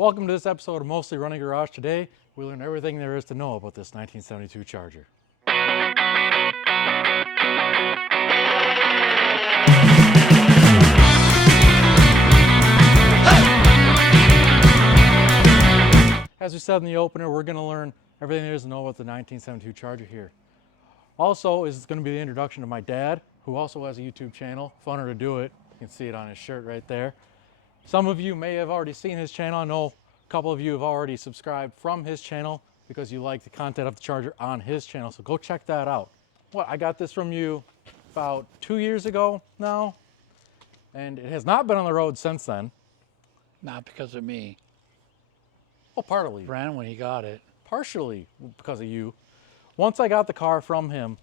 Welcome to this episode of Mostly Running Garage. Today, we learn everything there is to know about this 1972 Charger. As we said in the opener, we're going to learn everything there is to know about the 1972 Charger here. Also, is going to be the introduction to my dad, who also has a YouTube channel. Funner to do it. You can see it on his shirt right there. Some of you may have already seen his channel. I know a couple of you have already subscribed from his channel because you like the content of the Charger on his channel, so go check that out. I got this from you about 2 years ago now, and it has not been on the road since then. Not because of me. Well, partly. Ran when he got it. Partially because of you. Once I got the car from him,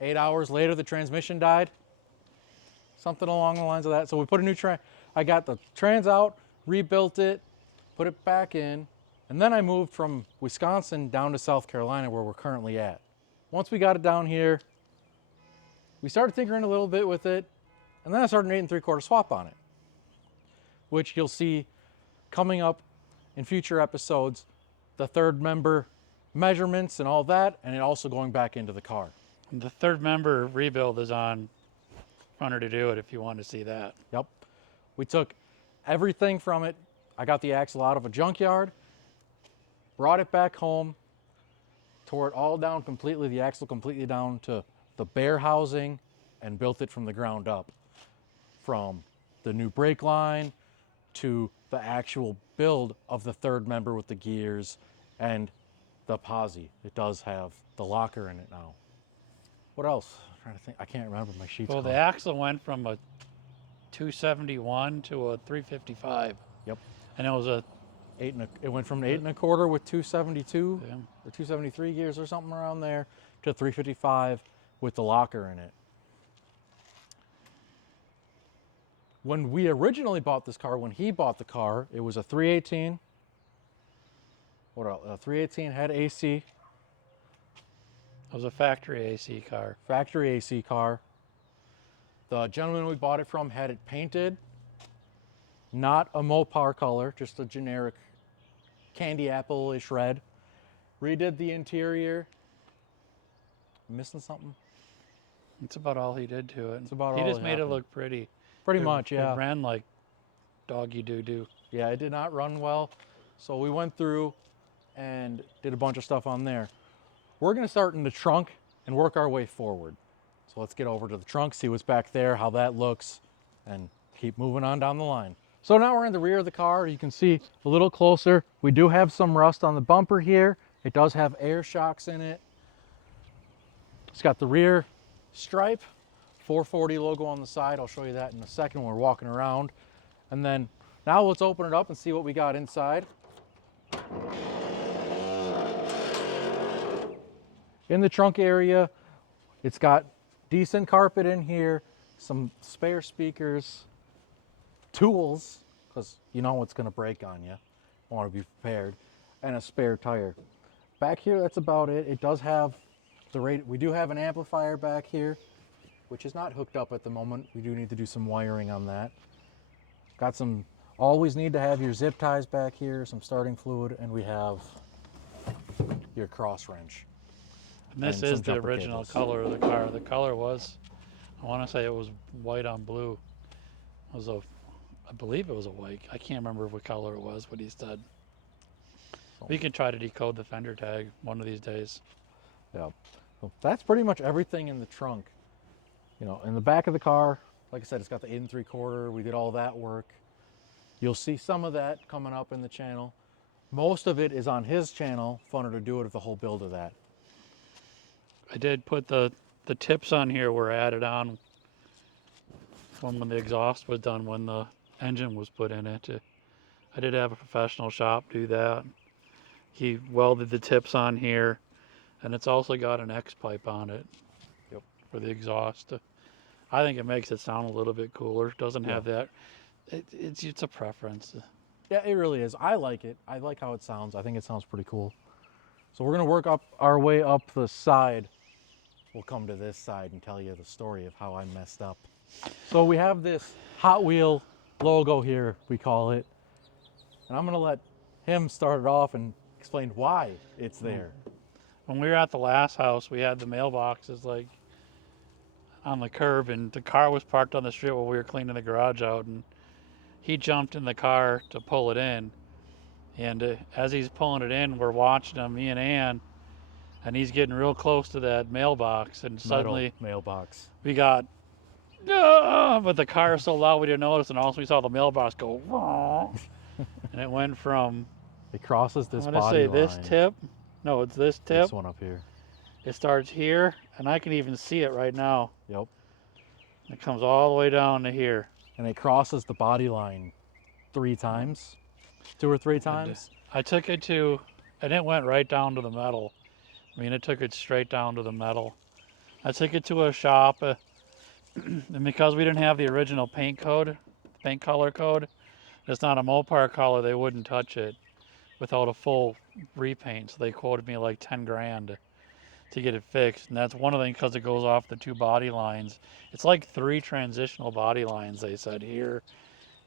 8 hours later the transmission died? Something along the lines of that. So we put a new I got the trans out, rebuilt it, put it back in, and then I moved from Wisconsin down to South Carolina where we're currently at. Once we got it down here, we started tinkering a little bit with it, and then I started an 8 3/4 swap on it, which you'll see coming up in future episodes, the third member measurements and all that, and it also going back into the car. The third member rebuild is on Runner to do it if you want to see that. Yep. We took everything from it. I got the axle out of a junkyard, brought it back home, tore it all down completely, the axle completely down to the bare housing, and built it from the ground up. From the new brake line to the actual build of the third member with the gears and the posi. It does have the locker in it now. What else? I'm trying to think. I can't remember my sheets. Well, the axle went from a 271 to a 355. Yep. And it was a it went from 8 1/4 with 272 yeah. or 273 gears or something around there to 355 with the locker in it. When we originally bought this car, when he bought the car, it was a 318. What else? A 318 had AC. It was a factory AC car. Factory AC car. The gentleman we bought it from had it painted, not a Mopar color, just a generic candy apple-ish red. Redid the interior. Missing something? That's about all he did to it. It's about he all just that made happened. it look pretty. Pretty much, yeah. It ran like doggy doo-doo. Yeah, it did not run well. So we went through and did a bunch of stuff on there. We're gonna start in the trunk and work our way forward. So let's get over to the trunk, see what's back there, how that looks, and keep moving on down the line. So now we're in the rear of the car. You can see a little closer. We do have some rust on the bumper here. It does have air shocks in it. It's got the rear stripe, 440 logo on the side. I'll show you that in a second when we're walking around. And then now let's open it up and see what we got inside. In the trunk area, it's got decent carpet in here, some spare speakers, tools, because you know what's going to break on you. Want to be prepared, and a spare tire. Back here, that's about it. It does have the rate. We do have an amplifier back here, which is not hooked up at the moment. We do need to do some wiring on that. Got some, always need to have your zip ties back here, some starting fluid, and we have your cross wrench. And this is the original color of the car. The color was, I want to say it was white on blue. It was I believe it was a white. I can't remember what color it was, what he said. We can try to decode the fender tag one of these days. Yeah. So that's pretty much everything in the trunk. You know, in the back of the car, like I said, it's got the 8 3/4. We did all that work. You'll see some of that coming up in the channel. Most of it is on his channel, Funner to do it, of the whole build of that. I did put the tips on here were added on when the exhaust was done, when the engine was put in it. I did have a professional shop do that. He welded the tips on here, and it's also got an X pipe on it. Yep. For the exhaust. I think it makes it sound a little bit cooler. It doesn't have that. It's a preference. Yeah, it really is. I like it. I like how it sounds. I think it sounds pretty cool. So we're going to work up our way up the side. We'll come to this side and tell you the story of how I messed up. So we have this Hot Wheel logo here, we call it. And I'm gonna let him start it off and explain why it's there. When we were at the last house, we had the mailboxes like on the curb, and the car was parked on the street while we were cleaning the garage out, and he jumped in the car to pull it in. And as he's pulling it in, we're watching him, me and Ann, and he's getting real close to that mailbox, and suddenly Metal mailbox. we got, "Ah!" But the car is so loud we didn't notice, and also we saw the mailbox go, "Wah!" And it went from, It crosses this I'm body gonna say line. this tip. No, it's this tip. This one up here. It starts here, and I can even see it right now. Yep. It comes all the way down to here. And it crosses the body line 3 times, 2 or 3 times. I took it to, and it went right down to the metal. I mean, it took it straight down to the metal. I took it to a shop, and because we didn't have the original paint color code, it's not a Mopar color, they wouldn't touch it without a full repaint. So they quoted me like 10 grand to get it fixed. And that's one of the things, because it goes off the 2 body lines. It's like 3 transitional body lines, they said, here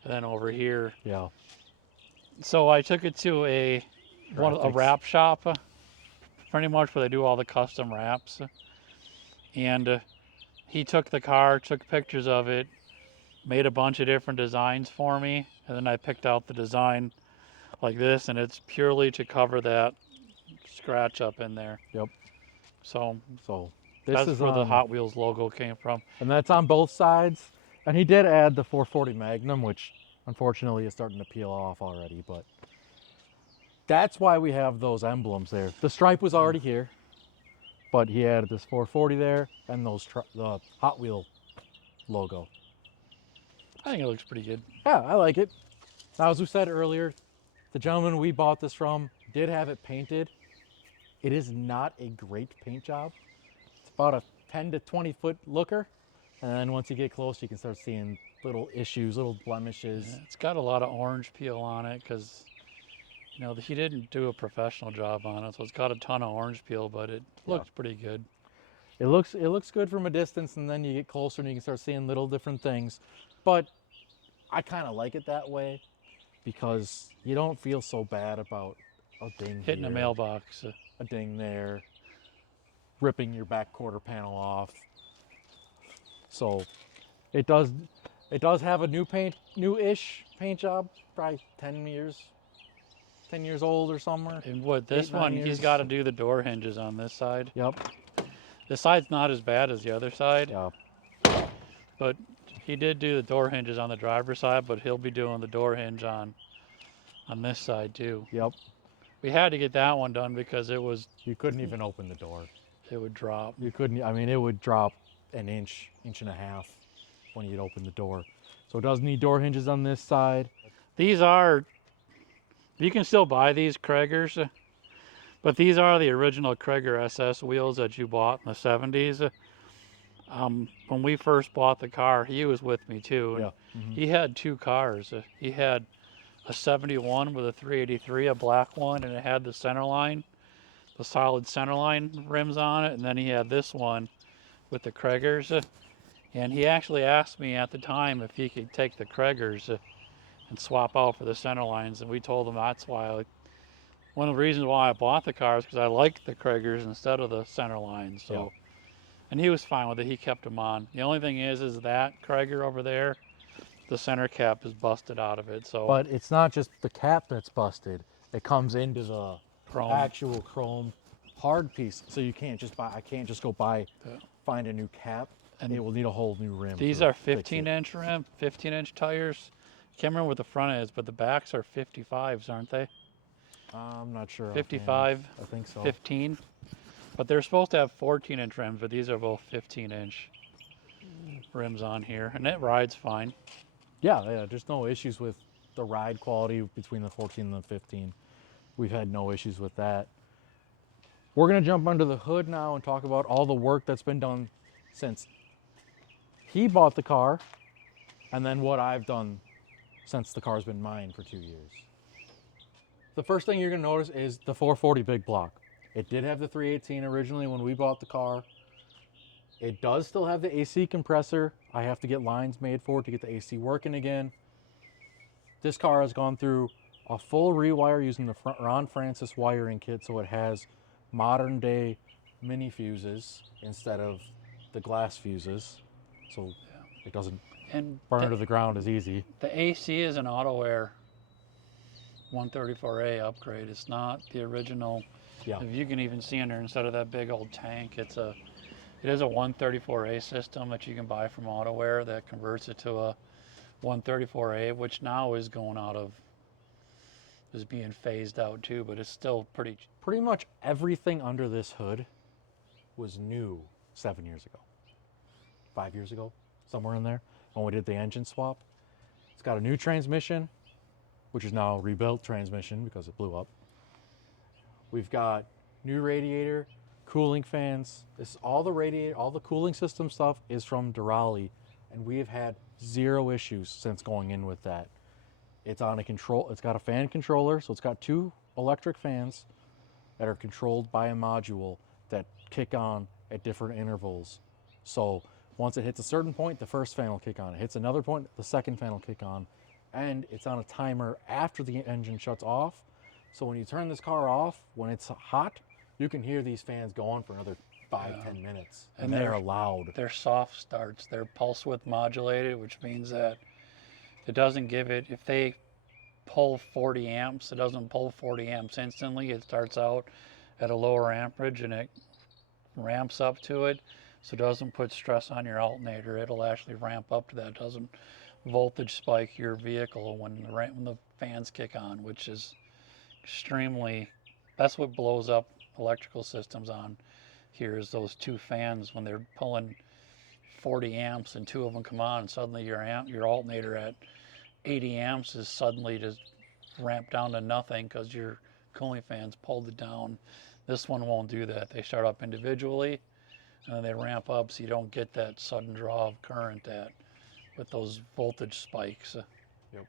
and then over here. Yeah. So I took it to a wrap shop, pretty much where they do all the custom wraps. And he took the car, took pictures of it, made a bunch of different designs for me, and then I picked out the design like this, and it's purely to cover that scratch up in there. Yep. So this that's is where the Hot Wheels logo came from. And that's on both sides. And he did add the 440 Magnum, which unfortunately is starting to peel off already, but that's why we have those emblems there. The stripe was already here, but he added this 440 there and those the Hot Wheel logo. I think it looks pretty good. Yeah, I like it. Now, as we said earlier, the gentleman we bought this from did have it painted. It is not a great paint job. It's about a 10 to 20 foot looker. And then once you get close, you can start seeing little issues, little blemishes. Yeah, it's got a lot of orange peel on it because, you know, he didn't do a professional job on it. So it's got a ton of orange peel, but it looks pretty good. It looks good from a distance, and then you get closer and you can start seeing little different things. But I kind of like it that way because you don't feel so bad about a ding Hitting here, a mailbox. a ding there, ripping your back quarter panel off. So it does have a new-ish paint job, probably 10 years old or somewhere. And what this 8, 9 one, he's years. got to do the door hinges on this side. Yep. This side's not as bad as the other side, Yep. but he did do the door hinges on the driver's side, but he'll be doing the door hinge on this side too. Yep. We had to get that one done because You couldn't even open the door. it would drop. You couldn't. I mean, it would drop an inch and a half when you'd open the door. So it does need door hinges on this side. These are, you can still buy these Kragers, but these are the original Krager SS wheels that you bought in the 70s. When we first bought the car, he was with me too. And Yeah. he had 2 cars. He had a 71 with a 383, a black one, and it had the center line, the solid center line rims on it. And then he had this one with the Kragers. And he actually asked me at the time if he could take the Kragers and swap out for the center lines. And we told him that's why. One of the reasons why I bought the car is because I liked the Kragers instead of the center lines. So, Yeah. And he was fine with it. He kept them on. The only thing is that Krager over there, the center cap is busted out of it. So, But it's not just the cap that's busted. It comes into the chrome. actual chrome hard piece. So you can't just buy. I can't just go find a new cap. And it will need a whole new rim. These to are fix it. 15-inch rim, 15-inch tires. Can't remember what the front is, but the backs are 55s, aren't they? I'm not sure. 55, offhand. I think so. 15. But they're supposed to have 14-inch rims, but these are both 15-inch rims on here, and it rides fine. Yeah, there's no issues with the ride quality between the 14 and the 15. We've had no issues with that. We're gonna jump under the hood now and talk about all the work that's been done since he bought the car, and then what I've done since the car's been mine for 2 years. The first thing you're gonna notice is the 440 big block. It did have the 318 originally when we bought the car. It does still have the AC compressor. I have to get lines made for it to get the AC working again. This car has gone through a full rewire using the Ron Francis wiring kit, so it has modern day mini fuses instead of the glass fuses, so it doesn't And burn to the ground as easy. the AC is an auto air 134A upgrade. It's not the original. Yeah. If you can even see in there, instead of that big old tank, it is a 134A system that you can buy from AutoWare that converts it to a 134A, which now is being phased out too, but it's still Pretty much everything under this hood was new 7 years ago, 5 years ago, somewhere in there, when we did the engine swap. It's got a new transmission, which is now a rebuilt transmission because it blew up. We've got new radiator, cooling fans. All the cooling system stuff is from Durali, and we have had zero issues since going in with that. It's got a fan controller, so it's got 2 electric fans that are controlled by a module that kick on at different intervals. So once it hits a certain point, the first fan will kick on. It hits another point, the second fan will kick on. And it's on a timer after the engine shuts off. So when you turn this car off, when it's hot, you can hear these fans going for another 5-10 minutes. And they're loud. They're soft starts. They're pulse width modulated, which means that it doesn't give it, if they pull 40 amps, it doesn't pull 40 amps instantly. It starts out at a lower amperage and it ramps up to it. So it doesn't put stress on your alternator. It'll actually ramp up to that. It doesn't voltage spike your vehicle when the fans kick on, which is that's what blows up electrical systems on here, is those 2 fans when they're pulling 40 amps and 2 of them come on, and suddenly your alternator at 80 amps is suddenly just ramped down to nothing because your cooling fans pulled it down. This one won't do that. They start up individually and then they ramp up, so you don't get that sudden draw of current with those voltage spikes. Yep.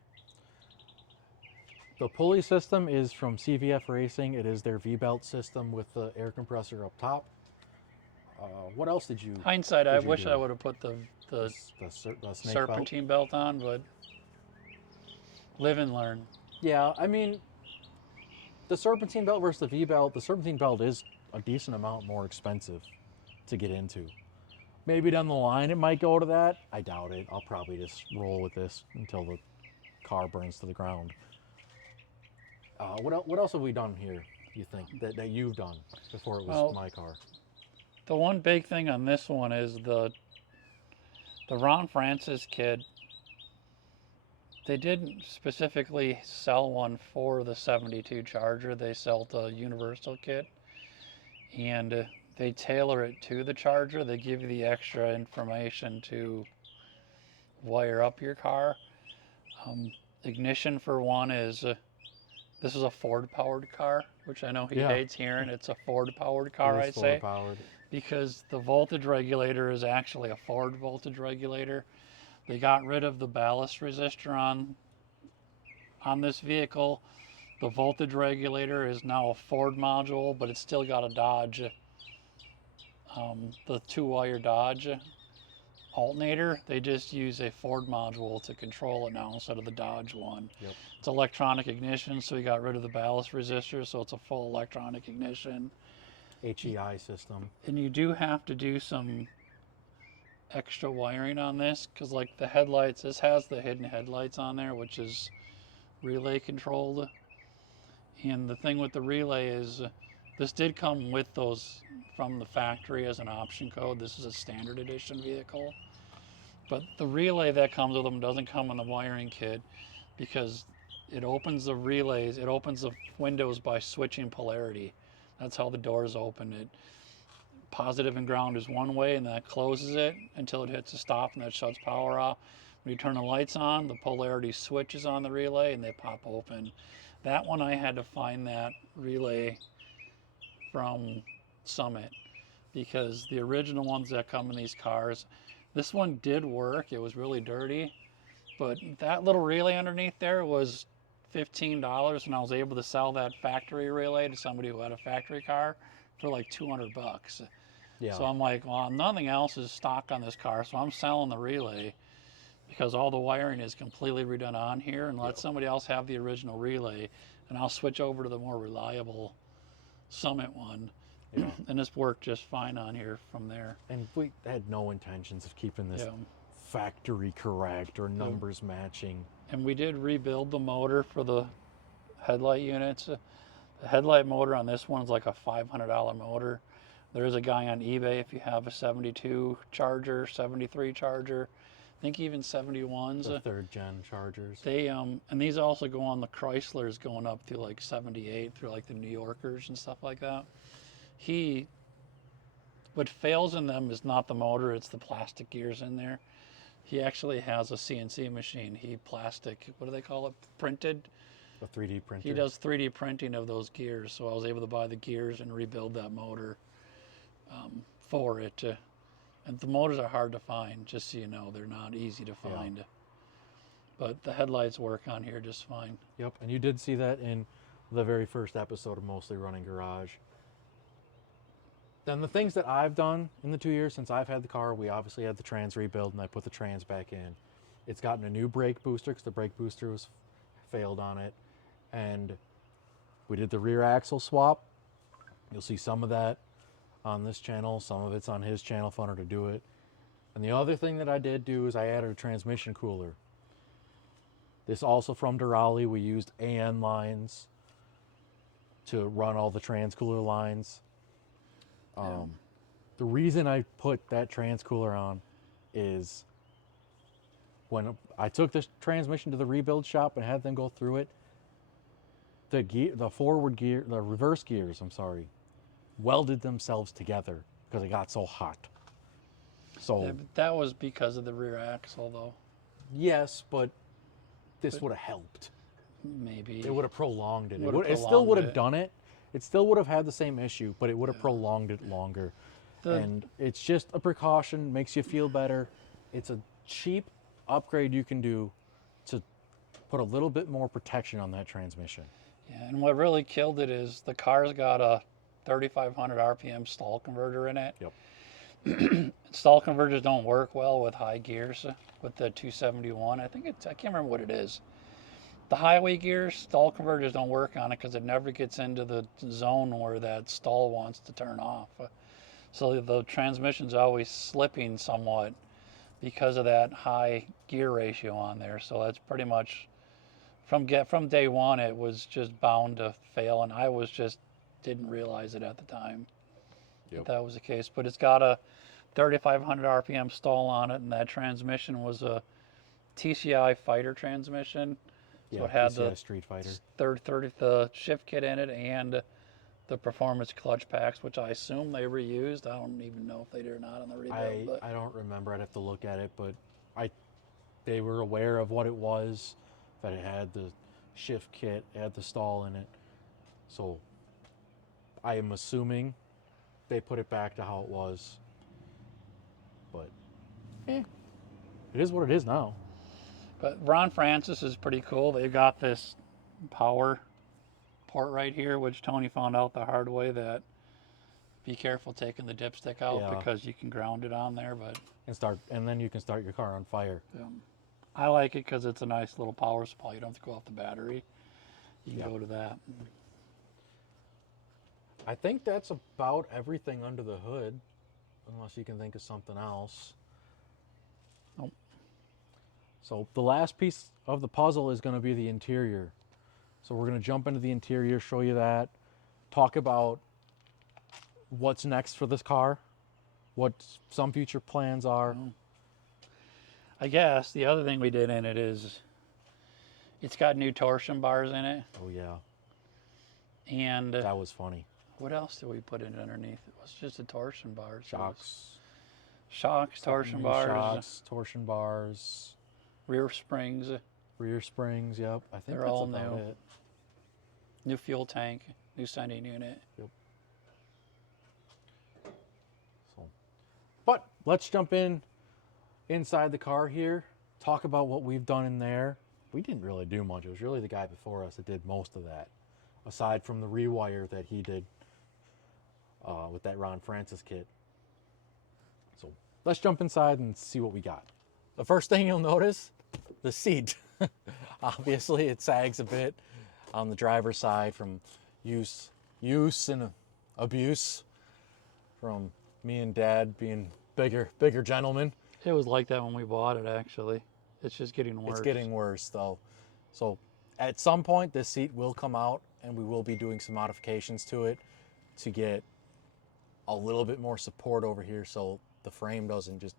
The pulley system is from CVF Racing. It is their V-belt system with the air compressor up top. What else did you? Hindsight, I wish I would have put the snake serpentine belt on, but live and learn. Yeah, I mean, the serpentine belt versus the V-belt, the serpentine belt is a decent amount more expensive to get into. Maybe down the line it might go to that. I doubt it. I'll probably just roll with this until the car burns to the ground. What else have we done here, you think, that you've done before it was my car? The one big thing on this one is the Ron Francis kit. They didn't specifically sell one for the 72 Charger. They sell the universal kit, and they tailor it to the Charger. They give you the extra information to wire up your car. Ignition, for one, is this is a Ford-powered car, which I know he hates hearing. It's a Ford-powered car, I say, because the voltage regulator is actually a Ford voltage regulator. They got rid of the ballast resistor on this vehicle. The voltage regulator is now a Ford module, but it's still got a Dodge, the 2-wire Dodge alternator. They just use a Ford module to control it now instead of the Dodge one. Yep. It's electronic ignition, so we got rid of the ballast resistor, so it's a full electronic ignition. HEI system. And you do have to do some extra wiring on this, because like the headlights, this has the hidden headlights on there, which is relay controlled. And the thing with the relay is this did come with those from the factory as an option code. This is a standard edition vehicle, but the relay that comes with them doesn't come in the wiring kit, because it opens the relays, it opens the windows by switching polarity. That's how the doors open. It positive and ground is one way, and that closes it until it hits a stop, and that shuts power off. When you turn the lights on, the polarity switches on the relay and they pop open. That one, I had to find that relay from Summit, because the original ones that come in these cars, this one did work. It was really dirty, but that little relay underneath there was $15, and I was able to sell that factory relay to somebody who had a factory car for like $200. Yeah. So I'm like, well, nothing else is stock on this car, so I'm selling the relay, because all the wiring is completely redone on here, and let somebody else have the original relay, and I'll switch over to the more reliable Summit one. Yeah. And this worked just fine on here from there. And we had no intentions of keeping this Yeah. factory correct or numbers matching. And we did rebuild the motor for the headlight units. The headlight motor on this one's like a $500 motor. There's a guy on eBay, if you have a 72 Charger, 73 Charger, I think even 71s. The third gen Chargers. They and these also go on the Chryslers going up through like 78 through like the New Yorkers and stuff like that. What fails in them is not the motor, it's the plastic gears in there. He actually has a CNC machine. What do they call it? Printed. A 3D printer. He does 3D printing of those gears, so I was able to buy the gears and rebuild that motor for it. And the motors are hard to find, just so you know. They're not easy to find. Yeah. But the headlights work on here just fine. Yep, and you did see that in the very first episode of Mostly Running Garage. Then the things that I've done in the 2 years since I've had the car, we obviously had the trans rebuild, and I put the trans back in. It's gotten a new brake booster because the brake booster was failed on it. And we did the rear axle swap. You'll see some of that on this channel. Some of it's on his channel, funner to do it. And the other thing that I did do is I added a transmission cooler. This also from Durali. We used AN lines to run all the trans cooler lines. The reason I put that trans cooler on is when I took this transmission to the rebuild shop and had them go through it, the reverse gears, welded themselves together because it got so hot. So Yeah, but that was because of the rear axle, though. Yes, but this would have helped. Maybe. It would have prolonged it. Would've It still would have prolonged done it. It still would have had the same issue, but it would have prolonged it longer. And it's just a precaution, makes you feel better. It's a cheap upgrade you can do to put a little bit more protection on that transmission. Yeah, and what really killed it is the car's got a 3,500 RPM stall converter in it. Yep. Stall converters don't work well with high gears with the 271. I can't remember what it is. The highway gears, stall converters don't work on it because it never gets into the zone where that stall wants to turn off. So the transmission's always slipping somewhat because of that high gear ratio on there. So that's pretty much from day one, it was just bound to fail, and I didn't realize it at the time that was the case. But it's got a 3,500 RPM stall on it, and that transmission was a TCI fighter transmission. So it had the Street Fighter. the shift kit in it and the performance clutch packs, which I assume they reused. I don't even know if they did or not on the rebuild. I don't remember. I'd have to look at it, but they were aware of what it was, that it had the shift kit, it had the stall in it. So I am assuming they put it back to how it was. But it is what it is now. But Ron Francis is pretty cool. They've got this power port right here, which Tony found out the hard way, that be careful taking the dipstick out because you can ground it on there. And then you can start your car on fire. I like it because it's a nice little power supply. You don't have to go off the battery. You can go to that. I think that's about everything under the hood, unless you can think of something else. Nope. So the last piece of the puzzle is going to be the interior. So we're going to jump into the interior, show you that, talk about what's next for this car, what some future plans are. I guess the other thing we did in it is it's got new torsion bars in it. Oh yeah. And that was funny. What else did we put in underneath? It was just a torsion bar. Shocks, torsion bars. Shocks, torsion bars. Rear springs. Yep. I think they're that's all about new. it. New fuel tank, new sending unit. Yep. So, but let's jump inside the car here, talk about what we've done in there. We didn't really do much. It was really the guy before us that did most of that, aside from the rewire that he did with that Ron Francis kit. So let's jump inside and see what we got. the first thing you'll notice, the seat. Obviously, it sags a bit on the driver's side from use and abuse from me and Dad being bigger gentlemen. It was like that when we bought it, actually. It's just getting worse. It's getting worse, though. So at some point, this seat will come out, and we will be doing some modifications to it to get a little bit more support over here so the frame doesn't just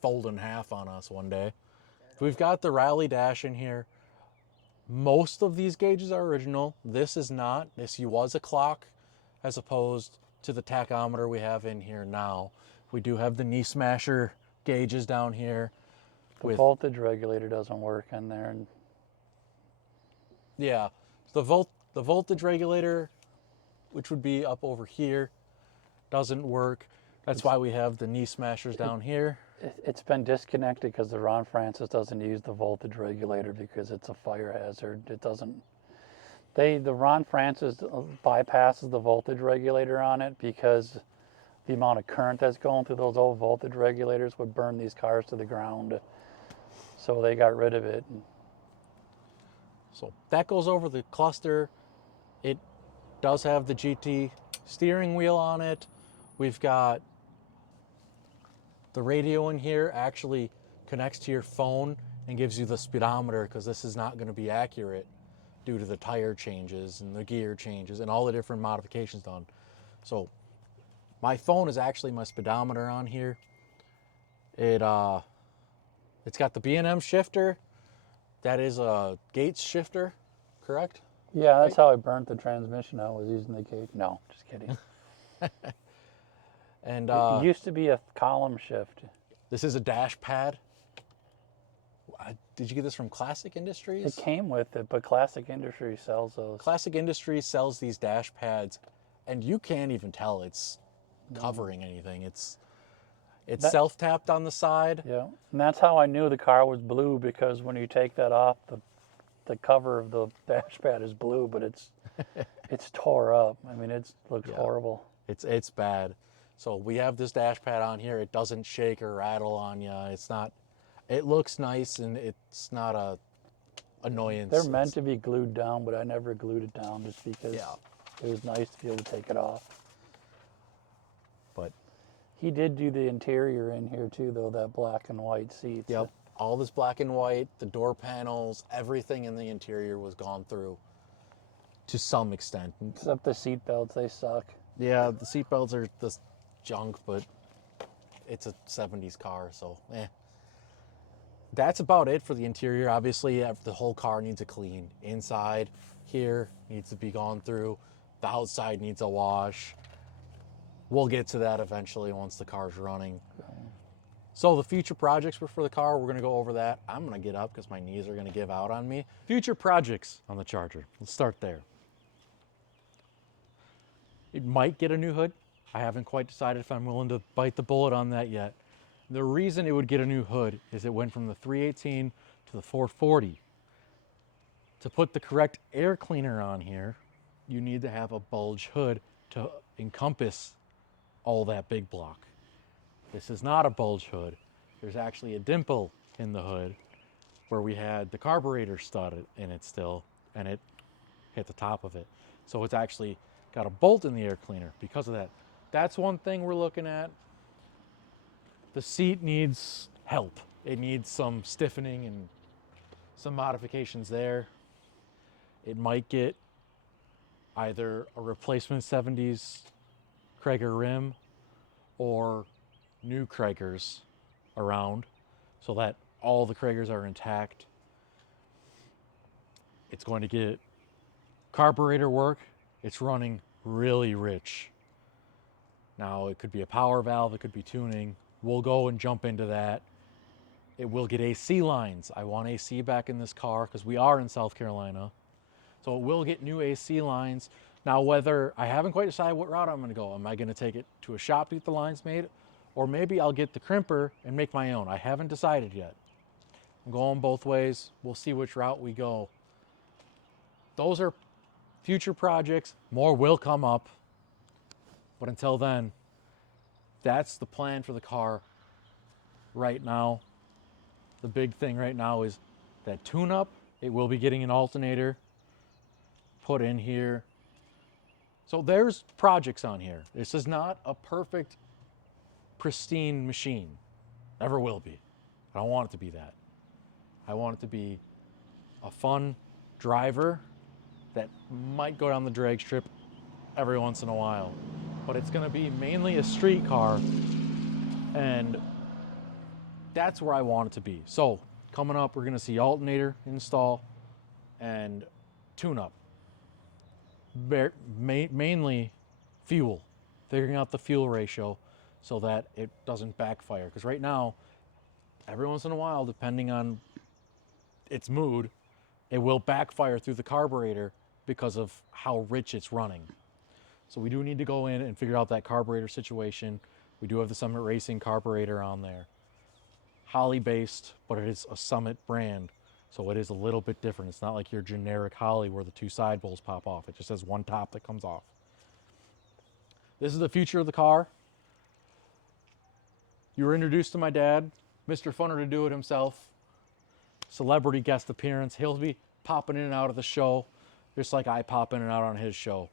fold in half on us one day. We've got the Rally dash in here. Most of these gauges are original. This is not. This was a clock as opposed to the tachometer we have in here now. We do have the knee smasher gauges down here. The voltage regulator doesn't work in there. And yeah, the voltage regulator, which would be up over here, doesn't work. That's why we have the knee smashers down here. It's been disconnected because the Ron Francis doesn't use the voltage regulator because it's a fire hazard. It doesn't. The Ron Francis bypasses the voltage regulator on it because the amount of current that's going through those old voltage regulators would burn these cars to the ground. So they got rid of it. So that goes over the cluster. It does have the GT steering wheel on it. We've got the radio in here actually connects to your phone and gives you the speedometer because this is not going to be accurate due to the tire changes and the gear changes and all the different modifications done. So my phone is actually my speedometer on here. It's got the B&M shifter. That is a Gates shifter, correct? Yeah, that's how I burnt the transmission. I was using the gate. No, just kidding. And it used to be a column shift. This is a dash pad. Did you get this from Classic Industries? It came with it, but Classic Industries sells those. Classic Industries sells these dash pads, and you can't even tell it's covering anything. It's self-tapped on the side. Yeah, and that's how I knew the car was blue, because when you take that off, the cover of the dash pad is blue, but it's tore up. I mean, it looks horrible. It's bad. So we have this dash pad on here. It doesn't shake or rattle on you. It's not. It looks nice, and it's not a annoyance. They're meant to be glued down, but I never glued it down just because it was nice to be able to take it off. But he did do the interior in here too, though, that black and white seats. Yep, all this black and white, the door panels, everything in the interior was gone through to some extent. Except the seat belts, they suck. Yeah, the seat belts are this junk, but it's a 70s car, so That's about it for the interior. Obviously, the whole car needs a clean. Inside here needs to be gone through. The outside needs a wash. We'll get to that eventually once the car's running. So the future projects for the car, we're going to go over that. I'm going to get up because my knees are going to give out on me. Future projects on the Charger. Let's start there. It might get a new hood. I haven't quite decided if I'm willing to bite the bullet on that yet. The reason it would get a new hood is it went from the 318 to the 440. To put the correct air cleaner on here, you need to have a bulge hood to encompass all that big block. This is not a bulge hood. There's actually a dimple in the hood where we had the carburetor stud in it still, and it hit the top of it. So it's actually got a bolt in the air cleaner because of that. That's one thing we're looking at. The seat needs help. It needs some stiffening and some modifications there. It might get either a replacement 70s Krager rim or new Kragers around so that all the Kragers are intact. It's going to get carburetor work. It's running really rich. Now, it could be a power valve, it could be tuning. We'll go and jump into that. It will get AC lines. I want AC back in this car because we are in South Carolina. So it will get new AC lines. Now, whether I haven't quite decided what route I'm going to go. Am I going to take it to a shop to get the lines made? Or maybe I'll get the crimper and make my own. I haven't decided yet. I'm going both ways. We'll see which route we go. Those are future projects. More will come up. But until then, that's the plan for the car right now. The big thing right now is that tune-up. It will be getting an alternator put in here. So there's projects on here. This is not a perfect, pristine machine. Never will be. I don't want it to be that. I want it to be a fun driver that might go down the drag strip every once in a while. But it's gonna be mainly a street car, and that's where I want it to be. So coming up, we're gonna see alternator install and tune-up. Mainly fuel, figuring out the fuel ratio so that it doesn't backfire. Because right now, every once in a while, depending on its mood, it will backfire through the carburetor because of how rich it's running. So we do need to go in and figure out that carburetor situation. We do have the Summit Racing carburetor on there. Holley based, but it is a Summit brand. So it is a little bit different. It's not like your generic Holley where the two side bowls pop off. It just has one top that comes off. This is the future of the car. You were introduced to my dad, Mr. Funner to do it himself. Celebrity guest appearance. He'll be popping in and out of the show, just like I pop in and out on his show.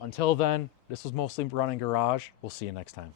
Until then, this was Mostly Running Garage. We'll see you next time.